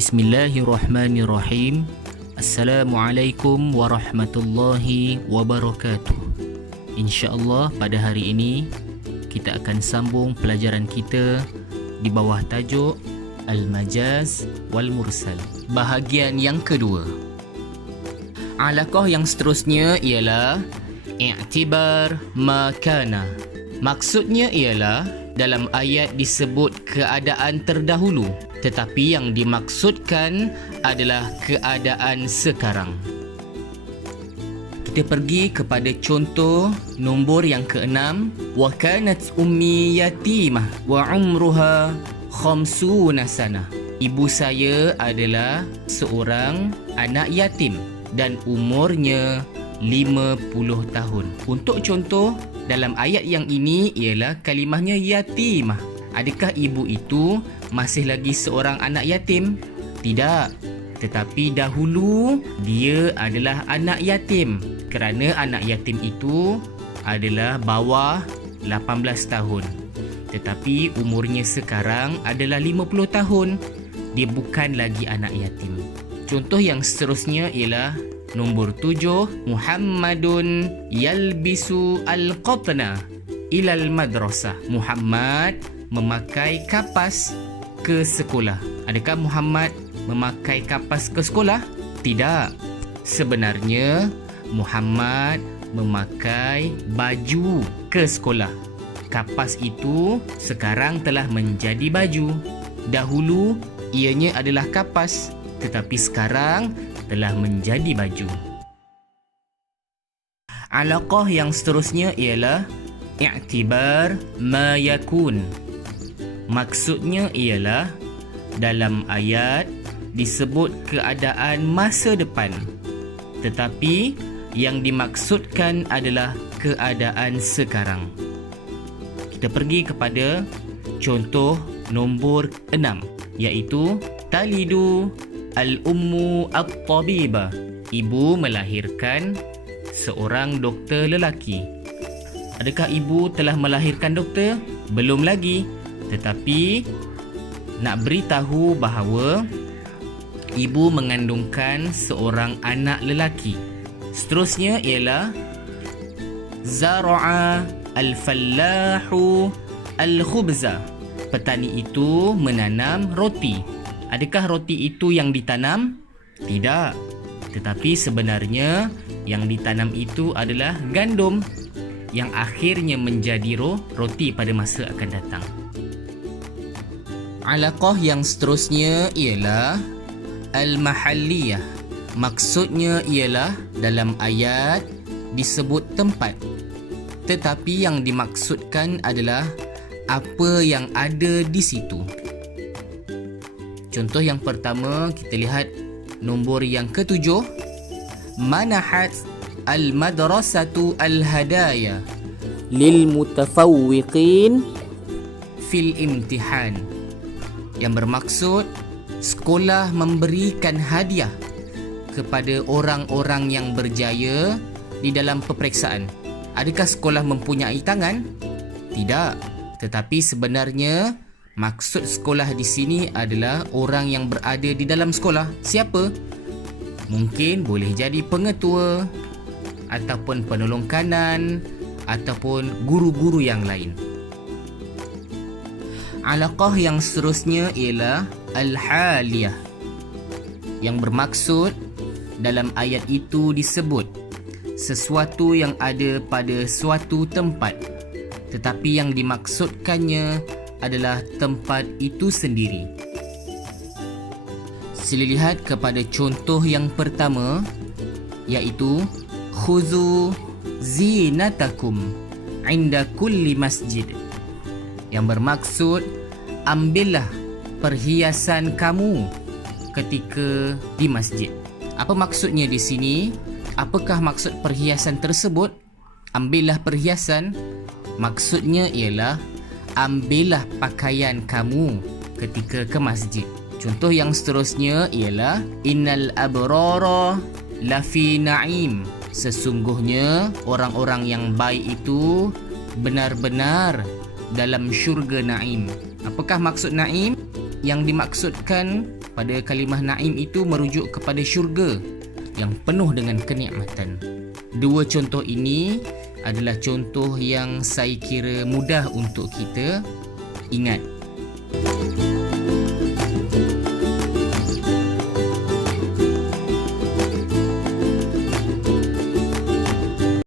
Bismillahirrahmanirrahim. Assalamualaikum warahmatullahi wabarakatuh. InsyaAllah pada hari ini kita akan sambung pelajaran kita di bawah tajuk Al-Majaz wal-Mursal. Bahagian yang kedua. Alaqah yang seterusnya ialah i'tibar makana. Maksudnya ialah dalam ayat disebut keadaan terdahulu, tetapi yang dimaksudkan adalah keadaan sekarang. Kita pergi kepada contoh nombor yang ke-6. Wa kanat ummi yatimah wa umruha 50 sanah. Ibu saya adalah seorang anak yatim dan umurnya 50 tahun. Untuk contoh dalam ayat yang ini ialah kalimahnya yatimah. Adakah ibu itu masih lagi seorang anak yatim? Tidak. Tetapi dahulu dia adalah anak yatim kerana anak yatim itu adalah bawah 18 tahun. Tetapi umurnya sekarang adalah 50 tahun. Dia bukan lagi anak yatim. Contoh yang seterusnya ialah nombor 7. Muhammadun yalbisu al-qatna ilal madrasah. Muhammad memakai kapas ke sekolah. Adakah Muhammad memakai kapas ke sekolah? Tidak. Sebenarnya Muhammad memakai baju ke sekolah. Kapas itu sekarang telah menjadi baju. Dahulu ianya adalah kapas, tetapi sekarang telah menjadi baju. Alaqah yang seterusnya ialah i'tibar ma yakun. Maksudnya ialah dalam ayat disebut keadaan masa depan, tetapi yang dimaksudkan adalah keadaan sekarang. Kita pergi kepada contoh nombor 6, iaitu talidu al-ummu at-tabiba. Ibu melahirkan seorang doktor lelaki. Adakah ibu telah melahirkan doktor? Belum lagi. Tetapi nak beritahu bahawa ibu mengandungkan seorang anak lelaki. Seterusnya ialah zara'a al-fallahu al-khubza. Petani itu menanam roti. Adakah roti itu yang ditanam? Tidak. Tetapi sebenarnya yang ditanam itu adalah gandum yang akhirnya menjadi roti pada masa akan datang. Alaqah yang seterusnya ialah al-mahalliyah. Maksudnya ialah dalam ayat disebut tempat, tetapi yang dimaksudkan adalah apa yang ada di situ. Contoh yang pertama, kita lihat nombor yang ke-7. Manahat al-madrasatu al-hadaya lil mutafawwiqin fil imtihan. Yang bermaksud sekolah memberikan hadiah kepada orang-orang yang berjaya di dalam peperiksaan. Adakah sekolah mempunyai tangan? Tidak. Tetapi sebenarnya maksud sekolah di sini adalah orang yang berada di dalam sekolah. Siapa? Mungkin boleh jadi pengetua ataupun penolong kanan ataupun guru-guru yang lain. Alaqah yang seterusnya ialah al-haliyah. Yang bermaksud dalam ayat itu disebut sesuatu yang ada pada suatu tempat, tetapi yang dimaksudkannya adalah tempat itu sendiri. Sila lihat kepada contoh yang pertama, iaitu khuzu zinatakum inda kulli masjid. Yang bermaksud ambillah perhiasan kamu ketika di masjid. Apa maksudnya di sini? Apakah maksud perhiasan tersebut? Ambillah perhiasan. Maksudnya ialah ambillah pakaian kamu ketika ke masjid. Contoh yang seterusnya ialah innal abrara lafi na'im. Sesungguhnya orang-orang yang baik itu benar-benar dalam syurga Naim. Apakah maksud Naim? yang dimaksudkan pada kalimah naim itu merujuk kepada syurga yang penuh dengan kenikmatan. Dua contoh ini adalah contoh yang saya kira mudah untuk kita ingat.